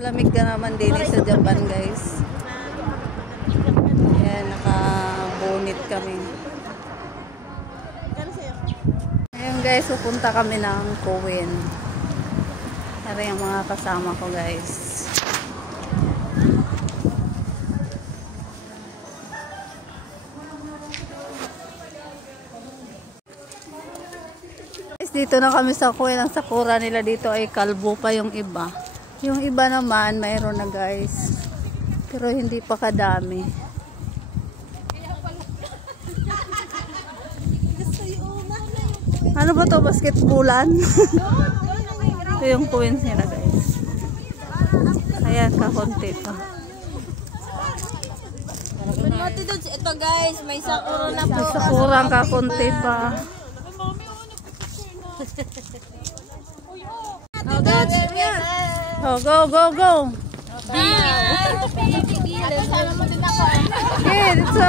Malamig ka naman din sa Japan, guys. Ayan, naka-bonnet kami. Ayan, guys, pupunta kami ng Kouen. Tara yung mga kasama ko, guys. Dito na kami sa Kouen. Ang sakura nila dito ay kalbo pa yung iba. Yung iba naman, mayroon na, guys. Pero hindi pa kadami. Ano ba to? Basketballan? Ito yung Kouen nila, guys. Ayan, kakunti pa. Ito, guys, may sakura na po. May sakura kakunti pa. Oh, go, go, go. Sana mo din ako. Okay, so.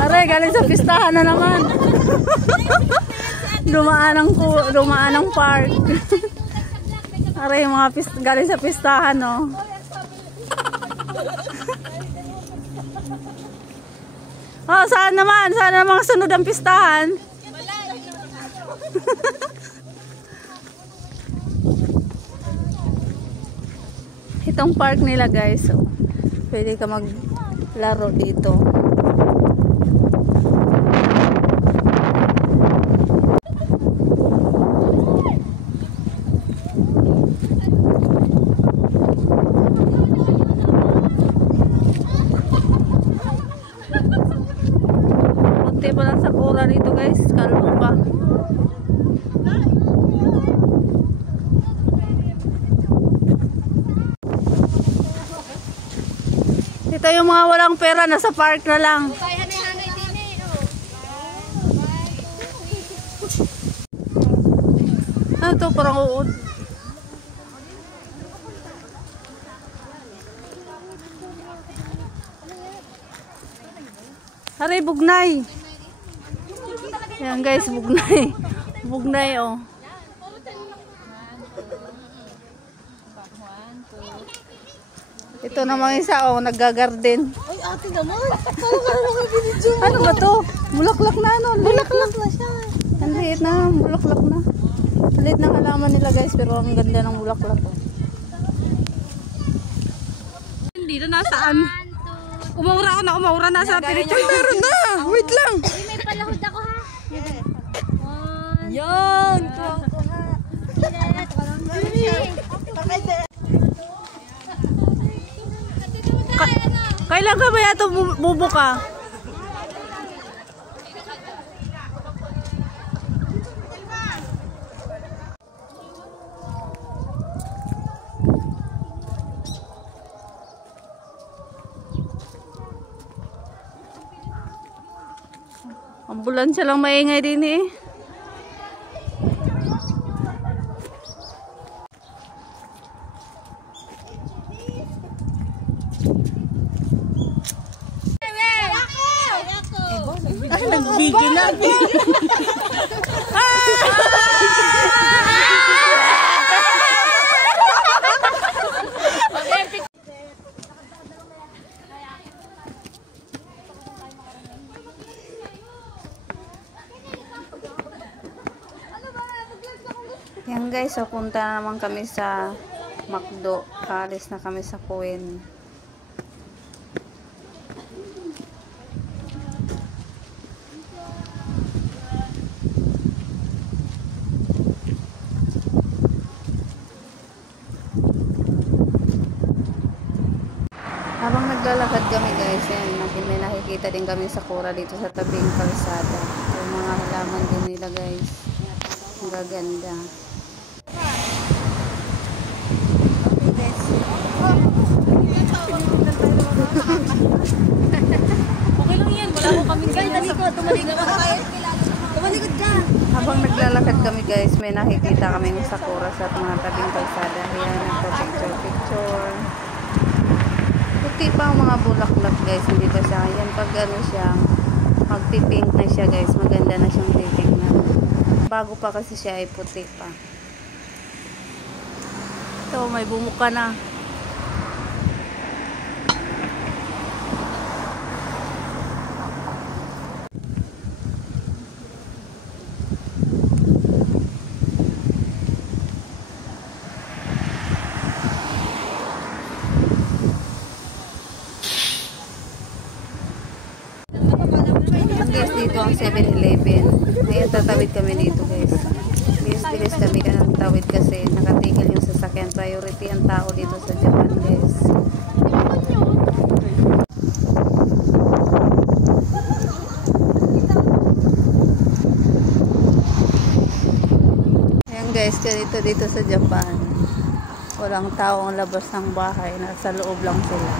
Aray, galing sa pistahan na naman. Dumaan ang park. Aray, mga galing sa pistahan, no. Oh, saan naman? Saan naman sunod ang pistahan? Itong park nila, guys. So, pwede ka maglaro dito. Kunti pa lang sakura dito, guys. Kalbo pa. Ito yung mga walang pera, nasa park na lang. Ano to? Parang uod. Aray, bugnay. Ayan, guys, bugnay. Bugnay, oh. Ito namang isa, oh, naggagarden. Ay, ate naman. Ano Ano ba to? Bulaklak na, no? Bulaklak na siya. Ang liit na, bulaklak na. Ang liit ng halaman nila, guys, pero ang ganda ng bulaklak, oh. Hindi na nasaan? Umaura ako na, umaura na sa picture. Meron na! Wait lang! Uy, may palahod ako, ha? Yan! Kailan ka ba yato bubuka? Ambulansya lang maingay din eh. Ay, nagbigil na. Yan, guys, so punta na naman kami sa McDo. Kaalis na kami sa Kouen. Habang naglalakad kami, guys, yan, may nakikita din kami sa sakura dito sa tabing kalsada. Yung mga halaman din nila, guys. Ang gaganda. Okay lang yan. Wala ko kaming ganyan. Tumalikod ka. Habang naglalakad kami, guys, may nakikita kami ng sakura sa mga tabing kalsada. Ayan, nagpa-picture-picture. Puti pa ang mga bulaklak, guys. Hindi pa siya. Ayan, pag ano siya, magpipink na siya, guys. Maganda na siyang titignan. Bago pa kasi siya ay puti pa. Ito, may bumuka na. Guys, dito ang 7-Eleven. Ngayon tatawid kami dito guys. Bilis-bilis kami ka ng tawid kasi nakatigil yung sasakyan. Priority ang tao dito sa Japan guys. Ayan guys, ganito dito sa Japan. Walang tao ang labas ng bahay. Nasa loob lang sila.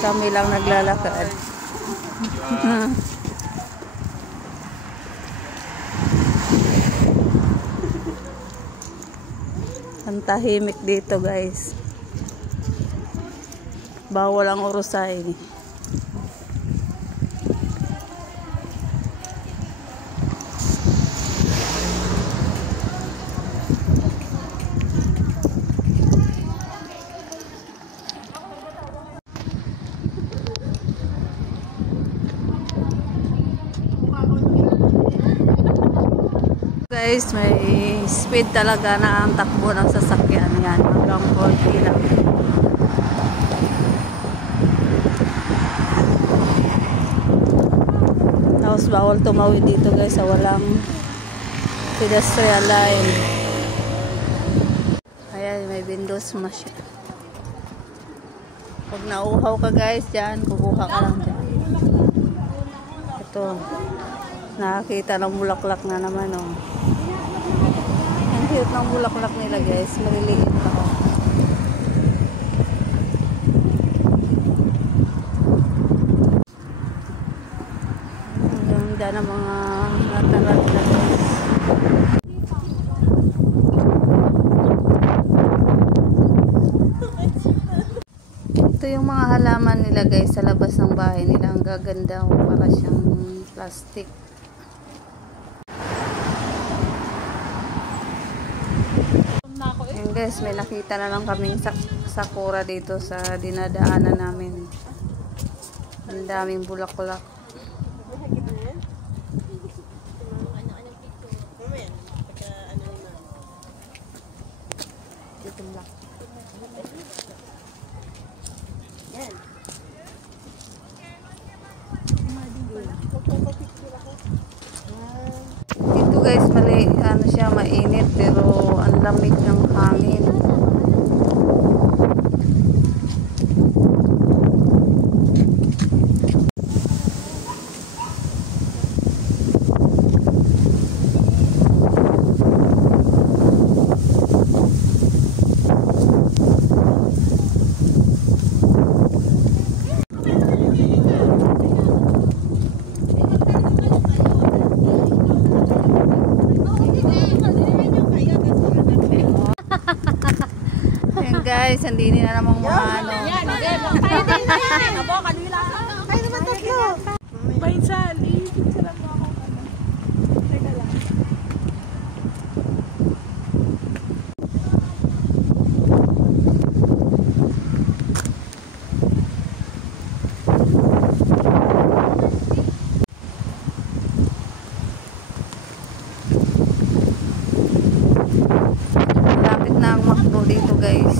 Kami lang naglalakad. Ang tahimik dito guys. Bawal ang urusay. Guys, may speed talaga na ang takbo ng sasakyan yan. Hanggang 40 lang. Tapos bawal tumawid dito guys sa walang pedestrian line. Ayan, may windows machine. Pag nauhaw ka guys dyan, kukuha ka lang dyan. Ito. Nakakita ng bulaklak na naman oh. Ang cute ng bulaklak nila guys, maliliit pa oh. Ang ganda ng mga natarat na guys. Ito yung mga halaman nila guys sa labas ng bahay nila. Ang gaganda oh, para siyang plastic. Ayan guys, may nakita na lang kaming sakura dito sa dinadaanan namin. Ang daming bulaklak. Dito guys, ano siya, mainit pero ang lamig ng hangin. Guys, hindi na namang mga ano. Yan, kayo din na yan. Abo, kanila. Kayo naman tatlo. Bainsan, i-picture mo ako. Teka lang. Lapit na ang McDo dito guys.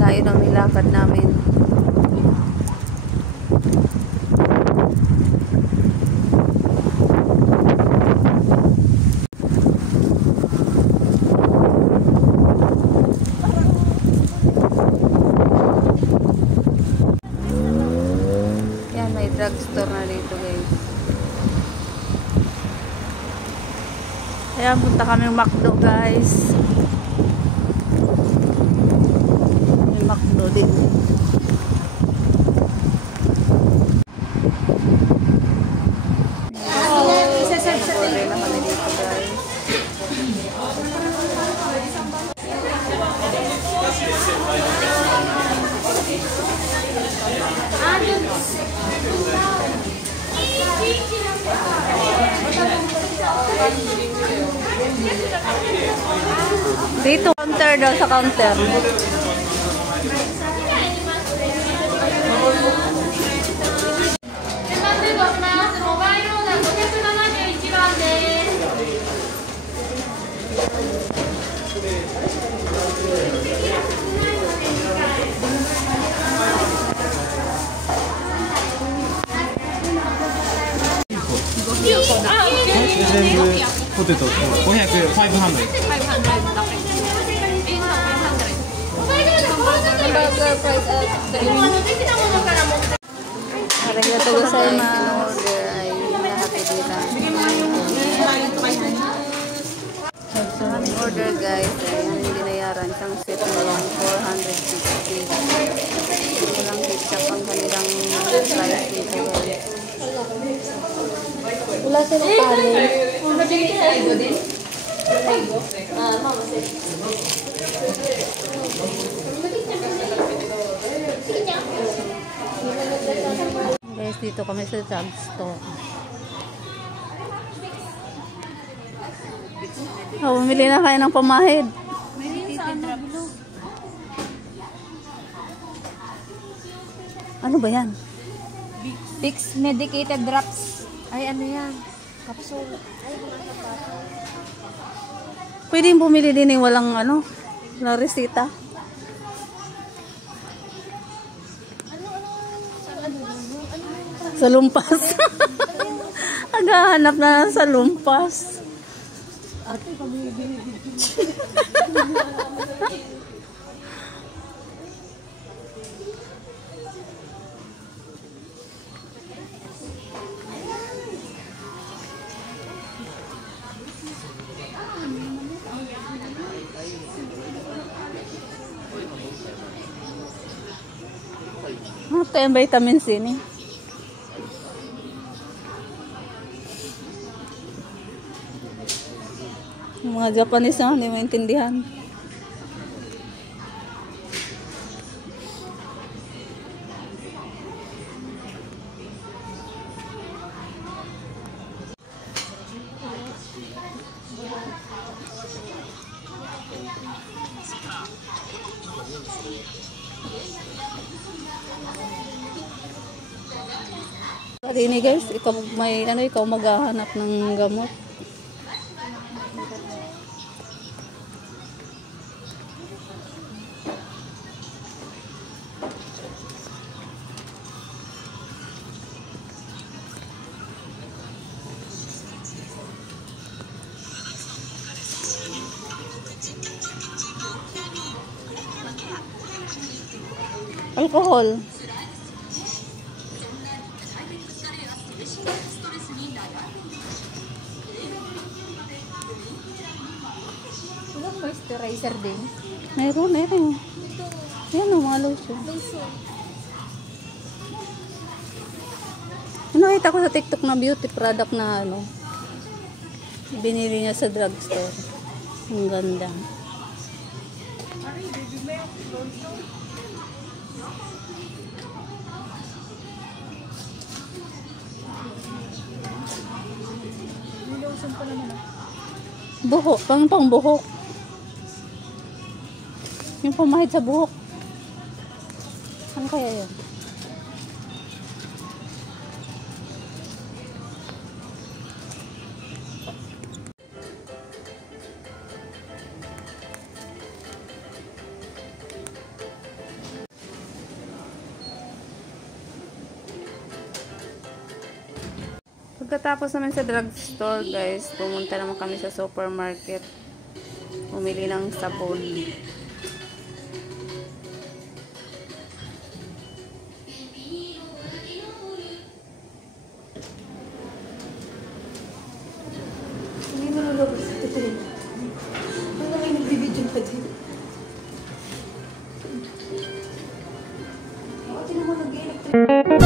Tayo ng nilakad namin. Yan, may drugstore na dito guys. Ayan, punta kami ng McDo guys. May McDo din. Order na kami dito guys. Dito, counter daw sa counter.ポテト500、500。Arigatou gozaimasu. Order ay lahat din lang. Order guys ay ang binayaran isang set na lang 450. Walang ketchup ang kanilang price dito. Wala silang kanin. Guys, dito kami sa drugstore. Bumili na kayo ng pamahid. Ano ba yan? Vicks medicated drops. Ay, ano yan? Capsule. Pwedeng bumili din yung walang walang resita. Sa lumpas. Naghahanap na sa lumpas. Ate, pamibili. Ito yung vitamin C ni. Yung mga Japanese na hindi maintindihan. Ini guys, ikaw ikaw maghahanap ng gamot. Alcohol. Walang moisturizer din. Meron. Yan o, mga lotion. Nakita ko sa TikTok na beauty product na binili niya sa drugstore. Ang ganda. Buhok, pang buhok. Yung pamahid sa buhok. Ano kaya yun? Pagkatapos naman sa drugstore guys, pumunta naman kami sa supermarket. Umili ng sabon. Hindi mo nalabas ito din. Ano kayo nagbibidyo pa din? Ako, tinan mo nag-electric.